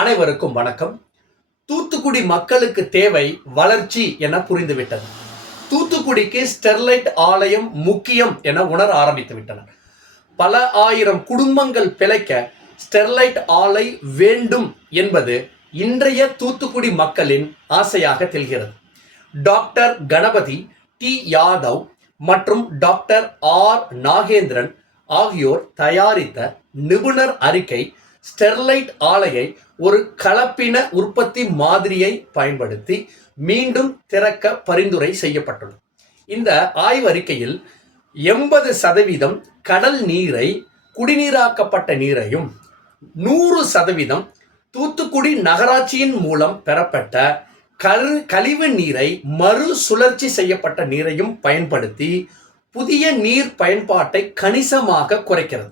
அனைவருக்கும் வணக்கம். தூத்துக்குடி மக்களுக்கு தேவை வளர்ச்சி என புரிந்துவிட்டது. தூத்துக்குடிக்கு ஸ்டெர்லைட் ஆலயம் முக்கியம் என உணர ஆரம்பித்து விட்டனர். பல ஆயிரம் குடும்பங்கள் பிழைக்க ஸ்டெர்லைட் ஆலை வேண்டும் என்பது இன்றைய தூத்துக்குடி மக்களின் ஆசையாக தெரிகிறது. டாக்டர் கணபதி டி யாதவ் மற்றும் டாக்டர் ஆர் நாகேந்திரன் ஆகியோர் தயாரித்த நிபுணர் அறிக்கை ஸ்டெர்லைட் ஆலையை ஒரு கலப்பின உற்பத்தி மாதிரியை பயன்படுத்தி மீண்டும் திறக்க பரிந்துரை செய்யப்பட்டுள்ளது. இந்த ஆய்வறிக்கையில் 80% கடல் நீரை குடிநீராக்கப்பட்ட நீரையும் 100% தூத்துக்குடி நகராட்சியின் மூலம் பெறப்பட்ட கழிவு நீரை மறுசுழற்சி செய்யப்பட்ட நீரையும் பயன்படுத்தி புதிய நீர் பயன்பாட்டை கணிசமாக குறைக்கிறது.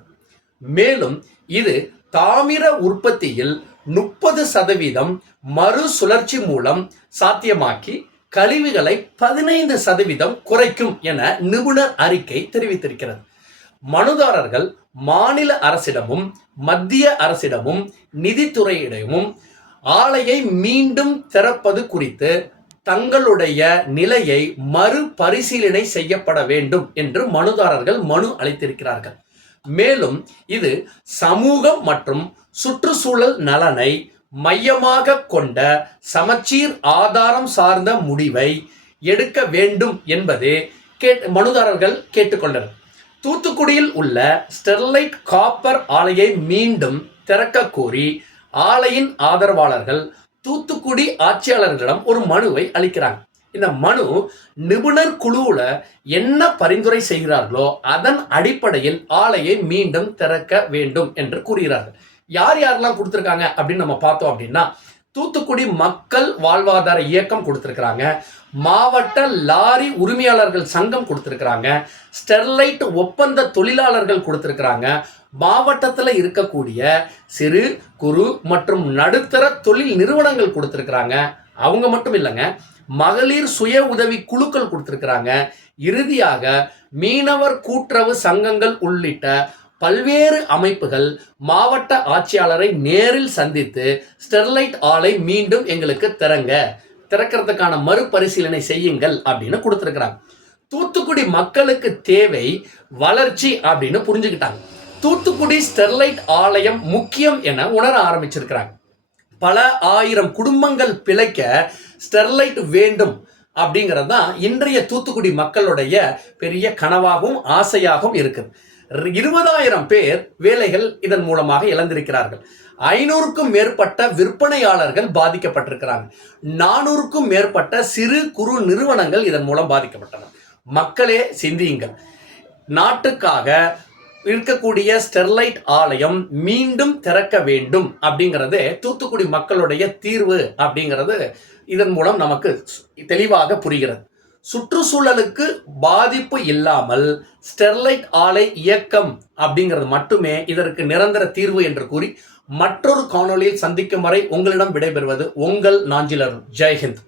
மேலும் இது தாமிர உற்பத்தியில் 30% மறுசுழற்சி மூலம் சாத்தியமாக்கி கழிவுகளை 15% குறைக்கும் என நிபுணர் அறிக்கை தெரிவித்திருக்கிறது. மனுதாரர்கள் மாநில அரசிடமும் மத்திய அரசிடமும் நிதித்துறையிடமும் ஆலையை மீண்டும் திறப்பது குறித்து தங்களுடைய நிலையை மறுபரிசீலனை செய்யப்பட வேண்டும் என்று மனுதாரர்கள் மனு அளித்திருக்கிறார்கள். மேலும் இது சமூகம் மற்றும் சுற்றுச்சூழல் நலனை மையமாக கொண்ட சமச்சீர் ஆதாரம் சார்ந்த முடிவை எடுக்க வேண்டும் என்பதே மனுதாரர்கள் கேட்டுக்கொண்டனர். தூத்துக்குடியில் உள்ள ஸ்டெர்லைட் காப்பர் ஆலையை மீண்டும் திறக்க கோரி ஆலையின் ஆதரவாளர்கள் தூத்துக்குடி ஆட்சியாளர்களிடம் ஒரு மனுவை அளிக்கிறாங்க. இந்த மனு நிபுணர் குழுவுல என்ன பரிந்துரை செய்கிறார்களோ அதன் அடிப்படையில் ஆலையை மீண்டும் திறக்க வேண்டும் என்று கூறுகிறார்கள். யார் யாரெல்லாம் கொடுத்திருக்காங்க அப்படின்னு நம்ம பார்த்தோம் அப்படின்னா, தூத்துக்குடி மக்கள் வாழ்வாதார இயக்கம் கொடுத்திருக்கிறாங்க, மாவட்ட லாரி உரிமையாளர்கள் சங்கம் கொடுத்திருக்கிறாங்க, ஸ்டெர்லைட் ஒப்பந்த தொழிலாளர்கள் கொடுத்திருக்கிறாங்க, மாவட்டத்தில் இருக்கக்கூடிய சிறு குறு மற்றும் நடுத்தர தொழில் நிறுவனங்கள் கொடுத்திருக்கிறாங்க. அவங்க மட்டும் இல்லைங்க, மகளிர் சுய உதவி குழுக்கள் கொடுத்திருக்கிறாங்க. இறுதியாக மீனவர் கூட்டுறவு சங்கங்கள் உள்ளிட்ட பல்வேறு அமைப்புகள் மாவட்ட ஆட்சியாளரை நேரில் சந்தித்து ஸ்டெர்லைட் ஆலை மீண்டும் எங்களுக்கு திறக்கிறதுக்கான மறுபரிசீலனை செய்யுங்கள் அப்படின்னு கொடுத்திருக்கிறாங்க. தூத்துக்குடி மக்களுக்கு தேவை வளர்ச்சி அப்படின்னு புரிஞ்சுக்கிட்டாங்க. தூத்துக்குடி ஸ்டெர்லைட் ஆலயம் முக்கியம் என உணர ஆரம்பிச்சிருக்கிறாங்க. பல ஆயிரம் குடும்பங்கள் பிழைக்க ஸ்டெர்லைட் வேண்டும் அப்படிங்கிறது தான் இன்றைய தூத்துக்குடி மக்களுடைய பெரிய கனவாகவும் ஆசையாகவும் இருக்குது. 20,000 பேர் வேலைகள் இதன் மூலமாக இழந்திருக்கிறார்கள். 500க்கும் மேற்பட்ட விற்பனையாளர்கள் பாதிக்கப்பட்டிருக்கிறாங்க. 400க்கும் மேற்பட்ட சிறு குறு நிறுவனங்கள் இதன் மூலம் பாதிக்கப்பட்டன. மக்களே சிந்தியுங்கள். நாட்டுக்காக இருக்கக்கூடிய ஸ்டெர்லைட் ஆலயம் மீண்டும் திறக்க வேண்டும் அப்படிங்கிறது தூத்துக்குடி மக்களுடைய தீர்வு அப்படிங்கிறது இதன் மூலம் நமக்கு தெளிவாக புரிகிறது. சுற்றுச்சூழலுக்கு பாதிப்பு இல்லாமல் ஸ்டெர்லைட் ஆலை இயக்கம் அப்படிங்கிறது மட்டுமே இதற்கு நிரந்தர தீர்வு என்று கூறி மற்றொரு காணொளியில் சந்திக்கும் வரை உங்களிடம் விடைபெறுவது உங்கள் நாஞ்சிலர். ஜெய்ஹிந்த்.